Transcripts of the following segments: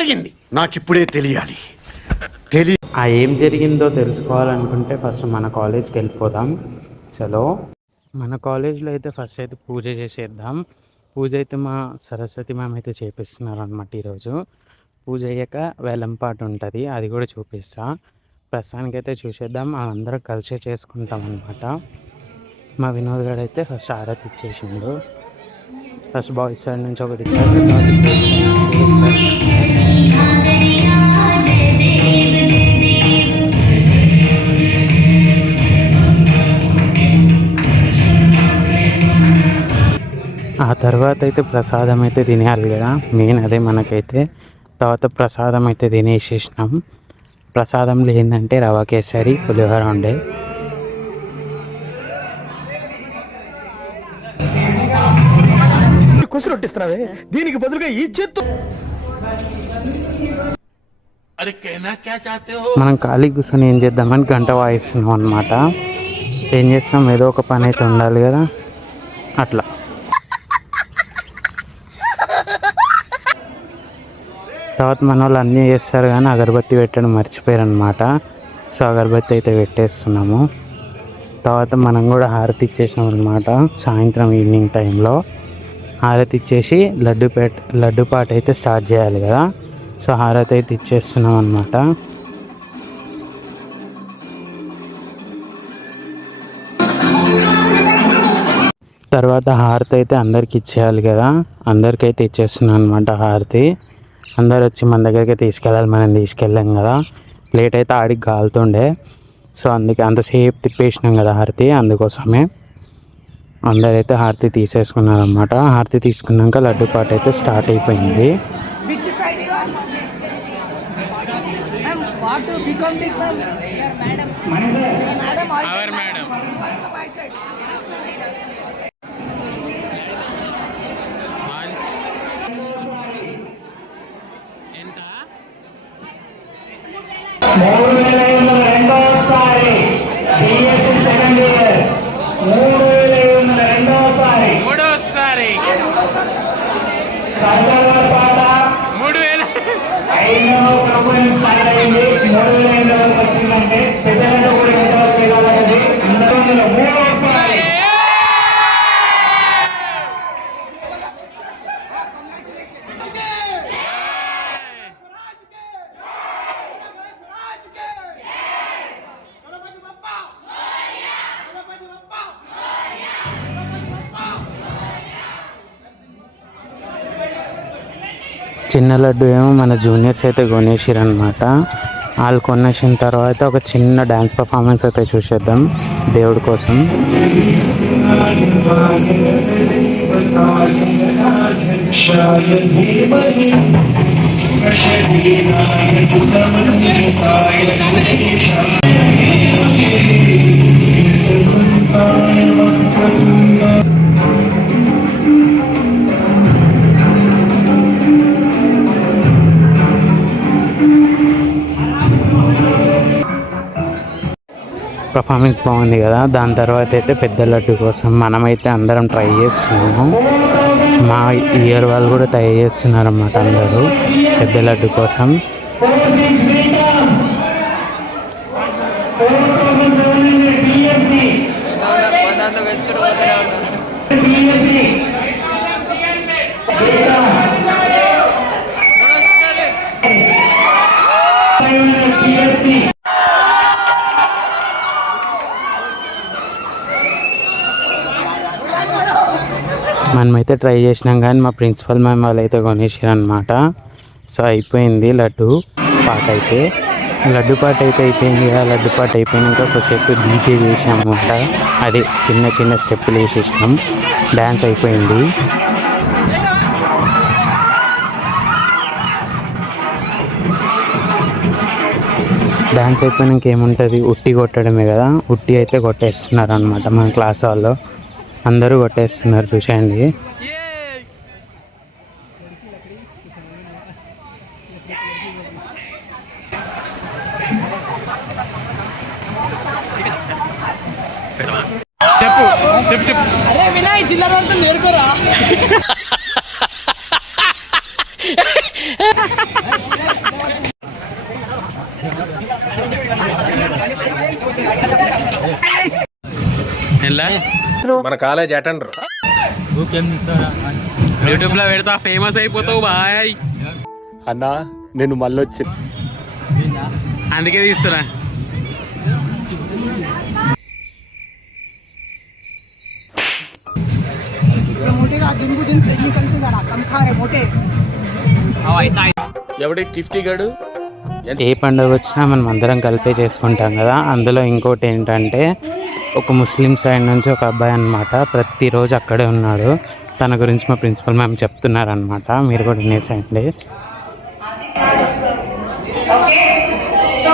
జరిగింది నాకిప్పుడే తెలియాలి. ఏం జరిగిందో తెలుసుకోవాలనుకుంటే ఫస్ట్ మన కాలేజ్కి వెళ్ళిపోదాం. చలో, మన కాలేజ్లో అయితే ఫస్ట్ అయితే పూజ చేసేద్దాం. పూజ అయితే మా సరస్వతి మ్యామ్ అయితే చేపిస్తున్నారు అనమాట. ఈరోజు పూజ అయ్యాక వేలంపాట ఉంటుంది, అది కూడా చూపిస్తా. ప్రస్తుతానికైతే చూసేద్దాం, అందరం కలిసే చేసుకుంటాం అనమాట. మా వినోద్ గారు అయితే ఫస్ట్ ఆరతి ఇచ్చేసిండు. ఫస్ట్ బాయ్స్ సైడ్ నుంచి ఒకటి ఇచ్చారు, ఆ తర్వాత అయితే ప్రసాదం అయితే తినేయాలి కదా, మెయిన్ అదే మనకైతే. తర్వాత ప్రసాదం అయితే తినేసేసినాం. ప్రసాదంలో ఏంటంటే రవ కేసరి పులిహోర ఉండే. దీనికి బదులుగా ఈ చేత్తు మనం ఖాళీ కూర్చొని ఏం చేద్దామని గంట వాయిస్తున్నాం అనమాట. ఏం చేస్తాం, ఏదో ఒక పని అయితే ఉండాలి కదా, అట్లా. తర్వాత మన వాళ్ళు అన్నీ చేస్తారు కానీ అగరబత్తి పెట్టడం మర్చిపోయారు అనమాట. సో అగరబత్తి అయితే పెట్టేస్తున్నాము. తర్వాత మనం కూడా హారతి ఇచ్చేసినాం అనమాట. సాయంత్రం ఈవినింగ్ టైంలో హారతి ఇచ్చేసి లడ్డు పాట అయితే స్టార్ట్ చేయాలి కదా. సో హారతి అయితే ఇచ్చేస్తున్నాం అనమాట. తర్వాత హారతి అయితే అందరికి ఇచ్చేయాలి కదా, అందరికైతే ఇచ్చేస్తున్నాం అనమాట హారతి. అందరు వచ్చి మన దగ్గరికి తీసుకెళ్ళాలి, మనం తీసుకెళ్ళాం కదా. ప్లేట్ అయితే ఆడికి కాలుతుండే, సో అందుకే అంతసేపు తిప్పేసినాం కదా హారతి, అందుకోసమే అందరైతే హారతి తీసేసుకున్నారు అనమాట. హారతి తీసుకున్నాక లడ్డు పాట అయితే స్టార్ట్ అయిపోయింది. చిన్న లడ్డు ఏమో మన జూనియర్స్ అయితే కొనేసారు అనమాట. వాళ్ళు కొనేసిన తర్వాత ఒక చిన్న డ్యాన్స్ పర్ఫార్మెన్స్ అయితే చూసేద్దాం దేవుడి కోసం. పర్ఫార్మెన్స్ బాగుంది కదా. దాని తర్వాత అయితే పెద్ద లడ్డు కోసం మనమైతే అందరం ట్రై చేస్తున్నాము. మా ఇయర్ వాళ్ళు కూడా ట్రై చేస్తున్నారు అన్నమాట అందరూ పెద్ద లడ్డు కోసం. మనమైతే ట్రై చేసినాం కానీ మా ప్రిన్సిపల్ మ్యామ్ వాళ్ళు అయితే కొనేసారు అనమాట. సో అయిపోయింది లడ్డు పాట అయితే. లడ్డు పాట అయితే అయిపోయింది కదా. లడ్డు పాట అయిపోయినాక ఒకసేపు డీజే చేసాం అనమాట. అదే చిన్న చిన్న స్టెప్పులు వేసేసినాం. డ్యాన్స్ అయిపోయింది. డ్యాన్స్ అయిపోయినాక ఏముంటుంది, ఉట్టి కొట్టడమే కదా. ఉట్టి అయితే కొట్టేస్తున్నారు అనమాట మన క్లాస్ వాళ్ళు. అందరూ కొట్టేస్తున్నారు చూసేయండి. చెప్పు చెప్పు చెప్పు. అరే వినాయ్ జిల్లా పడుతుంది నేర్పరా. మన కాలేజ్ అటెండర్. యూట్యూబ్ లో పెడతా ఫేమస్ అయిపోతావు బాయ్. అన్నా నేను మళ్ళొచ్చి అందుకే తీస్తున్నా. ఎవడి టిఫ్టీ గడు? ఏ పండుగ వచ్చినా మనం అందరం కలిపే చేసుకుంటాం కదా. అందులో ఇంకోటి ఏంటంటే ఒక ముస్లిం సైడ్ నుంచి ఒక అబ్బాయి అనమాట ప్రతిరోజు అక్కడే ఉన్నాడు. తన గురించి మా ప్రిన్సిపల్ మ్యామ్ చెప్తున్నారనమాట, మీరు కూడా వినేసేయండి. Okay, so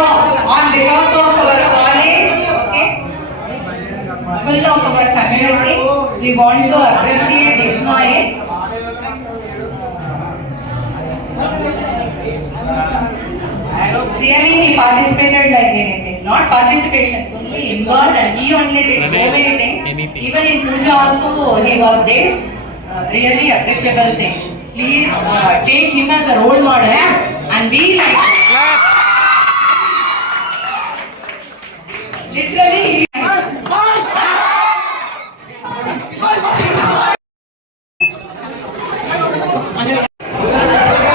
on behalf of our college, okay, full of our community, we want to appreciate Ismail. Really, he participated like anything, not participation, fully involved, and he only did so many things. Even in puja also, he was there. Really appreciable thing. Please take him as a role model and be like him. Literally,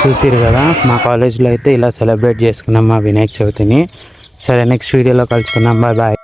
చూసిరు కదా, మా కాలేజ్లో అయితే ఇలా celebrate చేసుకున్నాం మా వినాయక చవితిని. సరే, next వీడియోలో కలుసుకుందాం. Bye bye.